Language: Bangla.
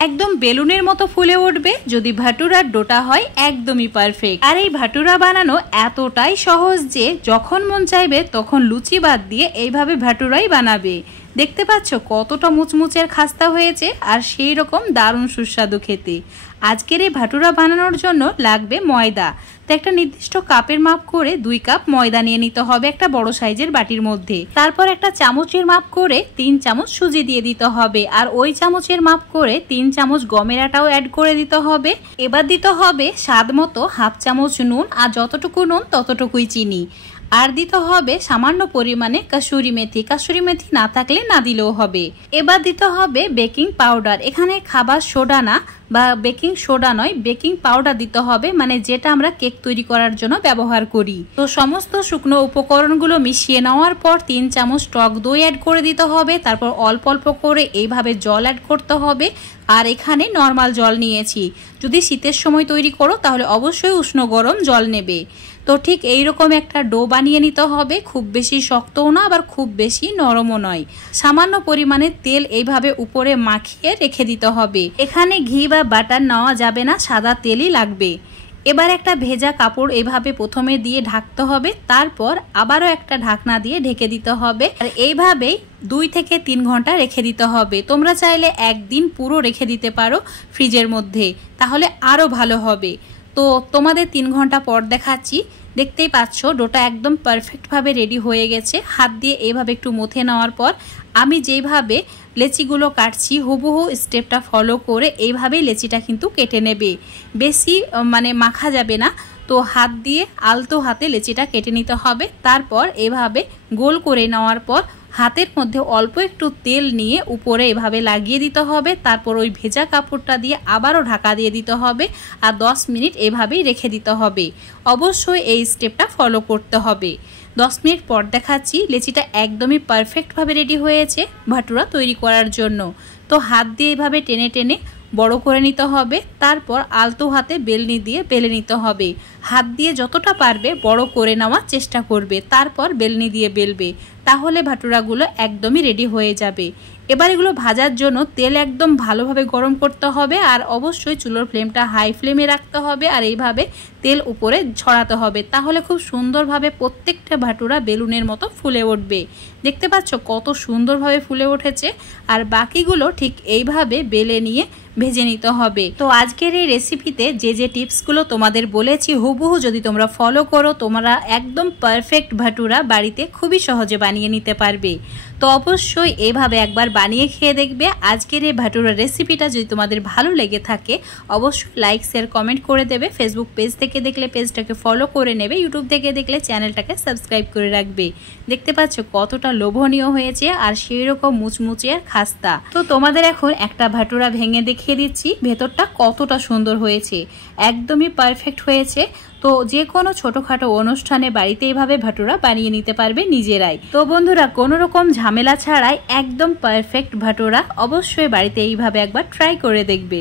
একদম বেলুনের মতো ফুলে উঠবে যদি ভাটুরার ডোটা হয় একদমই পারফেক্ট। আর এই ভাটুরা বানানো এতটাই সহজ যে যখন মন চাইবে তখন লুচি বাদ দিয়ে এইভাবে ভাটুরাই বানাবে। দেখতে পাচ্ছ কতটা মুচমুচের খাস্তা হয়েছে আর সেই রকম দারুণ সুস্বাদু খেতে। আজকের এই ভাটুরা বানানোর জন্য লাগবে ময়দা। তো একটা নির্দিষ্ট কাপের মাপ করে 2 কাপ ময়দা নিয়ে নিতে হবে একটা বড় সাইজের বাটির মধ্যে। তারপর একটা চামচের মাপ করে 3 চামচ সুজি দিয়ে দিতে হবে আর ওই চামচের মাপ করে 3 চামচ গমের আটাও অ্যাড করে দিতে হবে। এবার দিতে হবে স্বাদ মতো হাফ চামচ নুন আর যতটুকু নুন ততটুকুই চিনি। আর দিতে হবে সামান্য পরিমাণে কাসুরি মেথি। কাসুরি মেথি না থাকলে না দিলেও হবে। এবার দিতে হবে বেকিং পাউডার। এখানে খাবার সোডা না বা বেকিং সোডা নয়, বেকিং পাউডার দিতে হবে, মানে যেটা আমরা কেক তৈরি করার জন্য ব্যবহার করি। তো সমস্ত শুকনো উপকরণগুলো মিশিয়ে নেওয়ার পর 3 চামচ টক দই অ্যাড করে দিতে হবে। তারপর অল্প অল্প করে এইভাবে জল অ্যাড করতে হবে। আর এখানে নর্মাল জল নিয়েছি। যদি শীতের সময় তৈরি করো তাহলে অবশ্যই উষ্ণ গরম জল নেবে। তো ঠিক এইরকম একটা ডো বানিয়ে নিতে হবে। খুব বেশি শক্তও না আবার খুব বেশি নরমও নয়। সামান্য পরিমাণে তেল এইভাবে উপরে মাখিয়ে রেখে দিতে হবে। এখানে ঘি বা বাটার নেওয়া যাবে না, সাদা তেলই লাগবে। এবার একটা ভেজা কাপড় এইভাবে প্রথমে দিয়ে ঢাকতে হবে, তারপর আবারও একটা ঢাকনা দিয়ে ঢেকে দিতে হবে। আর এইভাবেই 2 থেকে 3 ঘন্টা রেখে দিতে হবে। তোমরা চাইলে একদিন পুরো রেখে দিতে পারো ফ্রিজের মধ্যে, তাহলে আরো ভালো হবে। তো তোমাদের 3 ঘন্টা পর দেখাচ্ছি। দেখতেই পাচ্ছ ডোটা একদম পারফেক্টভাবে রেডি হয়ে গেছে। হাত দিয়ে এইভাবে একটু মথে নেওয়ার পর আমি যেইভাবে লেচিগুলো কাটছি হুবহু স্টেপটা ফলো করে এইভাবেই লেচিটা কিন্তু কেটে নেবে। বেশি মাখা যাবে না। তো হাত দিয়ে আলতো হাতে লেচিটা কেটে নিতে হবে। তারপর এভাবে গোল করে নেওয়ার পর হাতের মধ্যে অল্প একটু তেল নিয়ে উপরে এভাবে লাগিয়ে দিতে হবে। তারপর ওই ভেজা কাপড়টা দিয়ে আবারও ঢাকা দিয়ে দিতে হবে আর 10 মিনিট এভাবেই রেখে দিতে হবে। অবশ্যই এই স্টেপটা ফলো করতে হবে। 10 মিনিট পর দেখাচ্ছি লেচিটা একদমই পারফেক্টভাবে রেডি হয়েছে ভাটুরা তৈরি করার জন্য। তো হাত দিয়ে এভাবে টেনে টেনে বড় করে নিতে হবে। তারপর আলতো হাতে বেলনি দিয়ে বেলে নিতে হবে। হাত দিয়ে যতটা পারবে বড় করে নেওয়ার চেষ্টা করবে, তারপর বেলনি দিয়ে বেলবে, তাহলে ভাটুরাগুলো একদমই রেডি হয়ে যাবে। এবার এগুলো ভাজার জন্য তেল একদম ভালোভাবে গরম করতে হবে আর অবশ্যই চুলোর ফ্লেমটা হাই ফ্লেমে রাখতে হবে আর এইভাবে তেল উপরে ছড়াতে হবে, তাহলে খুব সুন্দরভাবে প্রত্যেকটা ভাটুরা বেলুনের মতো ফুলে উঠবে। দেখতে পাচ্ছ কত সুন্দরভাবে ফুলে উঠেছে। আর বাকিগুলো ঠিক এইভাবে বেলে নিয়ে ভেজে নিতে হবে। তো আজকের এই রেসিপিতে যে যে টিপসগুলো তোমাদের বলেছি হুবহু যদি তোমরা ফলো করো তোমরা একদম পারফেক্ট ভাটুরা বাড়িতে খুবই সহজে বানিয়ে নিতে পারবে। তো অবশ্যই এইভাবে একবার বানিয়ে খেয়ে দেখবে। আজকের এই ভাটুরা রেসিপিটা যদি তোমাদের ভালো লেগে থাকে অবশ্যই লাইক শেয়ার কমেন্ট করে দেবে। ফেসবুক পেজ থেকে দেখলে পেজটাকে ফলো করে নেবে, ইউটিউব থেকে দেখলে চ্যানেলটাকে সাবস্ক্রাইব করে রাখবে। দেখতে পাচ্ছ কতটা লোভনীয় হয়েছে আর সেই রকম মুচমুচে আর খাস্তা। তো তোমাদের এখন একটা ভাটুরা ভেঙে দেখিয়ে দিচ্ছি ভেতরটা কতটা সুন্দর হয়েছে, একদমই পারফেক্ট হয়েছে। তো যে কোনো ছোটখাটো অনুষ্ঠানে বাড়িতে এইভাবে ভাটুরা বানিয়ে নিতে পারবে নিজেরাই। তো বন্ধুরা কোনো রকম ঝামেলা ছাড়াই একদম পারফেক্ট ভাটুরা অবশ্যই বাড়িতে এইভাবে একবার ট্রাই করে দেখবে।